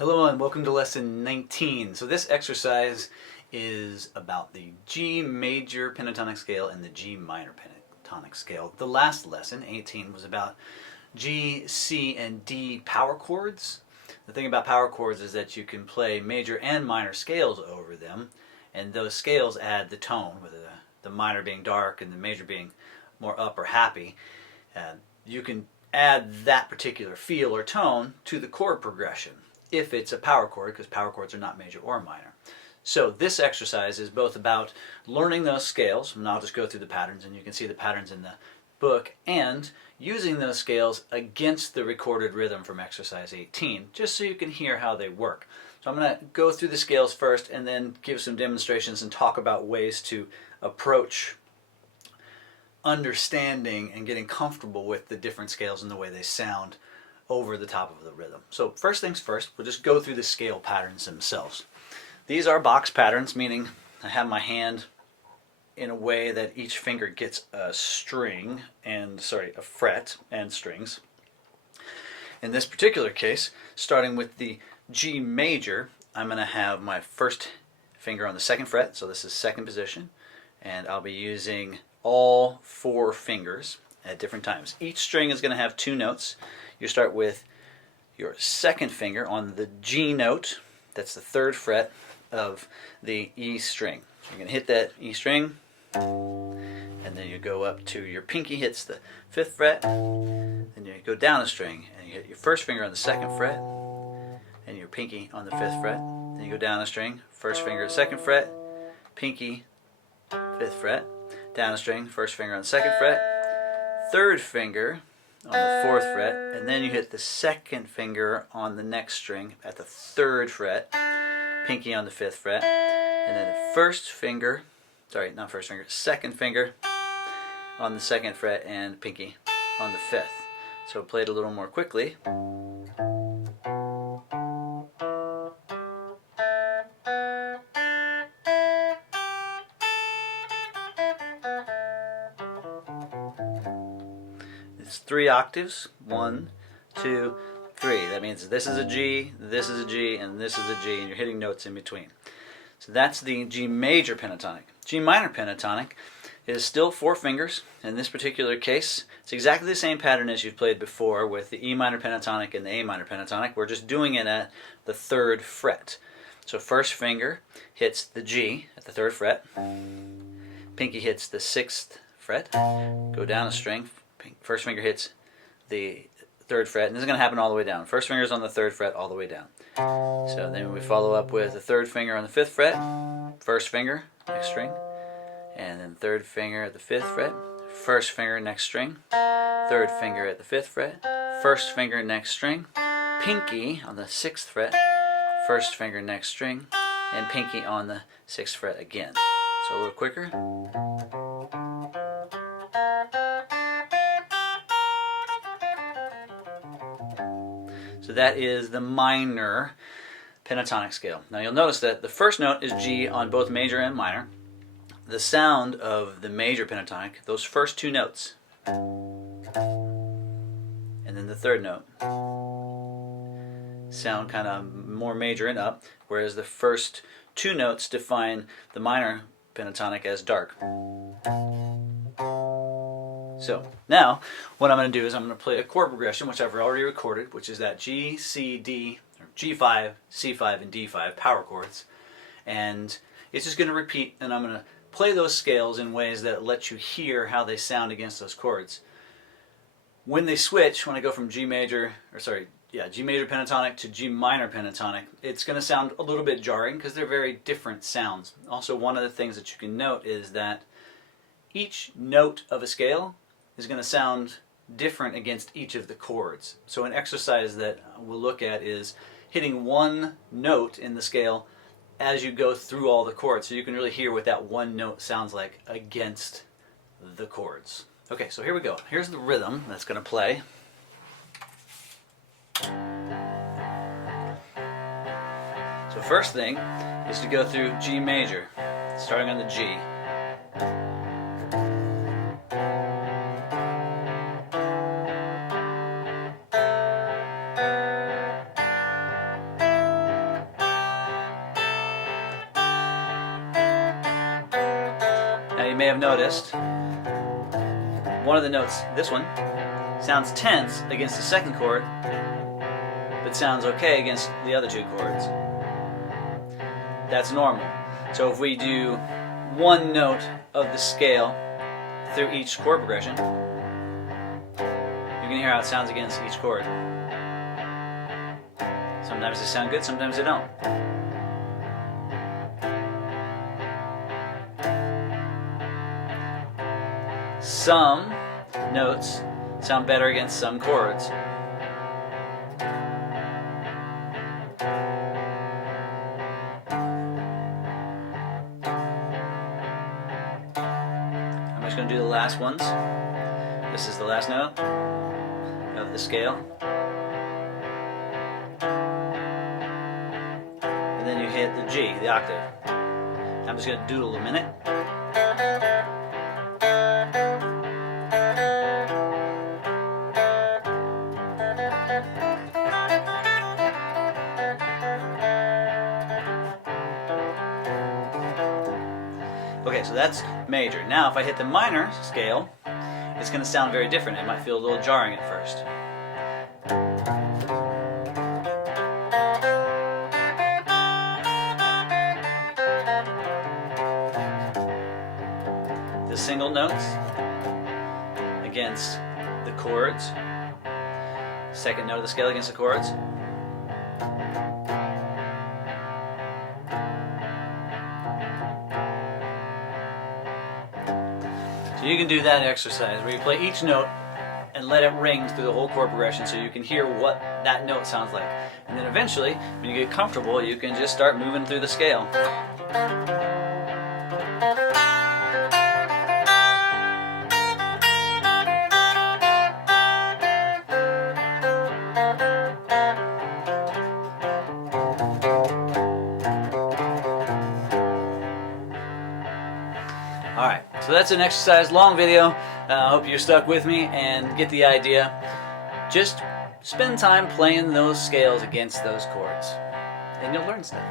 Hello and welcome to lesson 19. So this exercise is about the G major pentatonic scale and the G minor pentatonic scale. The last lesson, 18, was about G, C, and D power chords. The thing about power chords is that you can play major and minor scales over them, and those scales add the tone, with the minor being dark and the major being more up or happy. You can add that particular feel or tone to the chord progression if it's a power chord, because power chords are not major or minor. So this exercise is both about learning those scales, and I'll just go through the patterns and you can see the patterns in the book, and using those scales against the recorded rhythm from exercise 18, just so you can hear how they work. So I'm going to go through the scales first and then give some demonstrations and talk about ways to approach understanding and getting comfortable with the different scales and the way they sound over the top of the rhythm. So first things first, we'll just go through the scale patterns themselves. These are box patterns, meaning I have my hand in a way that each finger gets a string and, a fret and strings. In this particular case, starting with the G major, I'm going to have my first finger on the second fret, so this is second position, and I'll be using all four fingers at different times. Each string is going to have two notes. You start with your second finger on the G note, that's the third fret of the E string. So you're going to hit that E string, and then you go up to your pinky hits the fifth fret, then you go down a string, and you hit your first finger on the second fret, and your pinky on the fifth fret, then you go down a string, first finger second fret, pinky, fifth fret, down a string, first finger on the second fret, third finger on the fourth fret, and then you hit the second finger on the next string at the third fret, pinky on the fifth fret, and then the second finger on the second fret and pinky on the fifth. So play it a little more quickly. It's 3 octaves, 1, 2, 3. That means this is a G, this is a G, and this is a G, and you're hitting notes in between. So that's the G major pentatonic. G minor pentatonic is still 4 fingers. In this particular case, it's exactly the same pattern as you've played before with the E minor pentatonic and the A minor pentatonic. We're just doing it at the third fret. So first finger hits the G at the third fret, pinky hits the sixth fret, go down a string, first finger hits the third fret, and this is going to happen all the way down. First finger is on the third fret all the way down. So then we follow up with the third finger on the fifth fret, first finger, next string, and then third finger at the fifth fret, first finger, next string, third finger at the fifth fret, first finger, next string, pinky on the sixth fret, first finger, next string, and pinky on the sixth fret again. So a little quicker. So that is the minor pentatonic scale. Now you'll notice that the first note is G on both major and minor. The sound of the major pentatonic, those first 2 notes, and then the third note, sound kind of more major and up, whereas the first 2 notes define the minor pentatonic as dark. So now what I'm going to do is I'm going to play a chord progression, which I've already recorded, which is that G, C, D, or G5, C5, and D5 power chords. And it's just going to repeat, and I'm going to play those scales in ways that let you hear how they sound against those chords. When they switch, when I go from G major pentatonic to G minor pentatonic, it's going to sound a little bit jarring because they're very different sounds. Also, one of the things that you can note is that each note of a scale is going to sound different against each of the chords. So an exercise that we'll look at is hitting one note in the scale as you go through all the chords, so you can really hear what that one note sounds like against the chords. Okay, so here we go. Here's the rhythm that's going to play. So first thing is to go through G major, starting on the G. have noticed one of the notes, this one, sounds tense against the second chord, but sounds okay against the other two chords. That's normal. So if we do one note of the scale through each chord progression, you can hear how it sounds against each chord. Sometimes they sound good, sometimes they don't. Some notes sound better against some chords. I'm just going to do the last ones. This is the last note of the scale. And then you hit the G, the octave. I'm just going to doodle a minute. Okay, so that's major. Now if I hit the minor scale, it's going to sound very different. It might feel a little jarring at first. The single notes against the chords. Second note of the scale against the chords. So you can do that exercise where you play each note and let it ring through the whole chord progression so you can hear what that note sounds like. And then eventually, when you get comfortable, you can just start moving through the scale. Alright, so that's an exercise, long video. I hope you're stuck with me and get the idea. Just spend time playing those scales against those chords, and you'll learn stuff.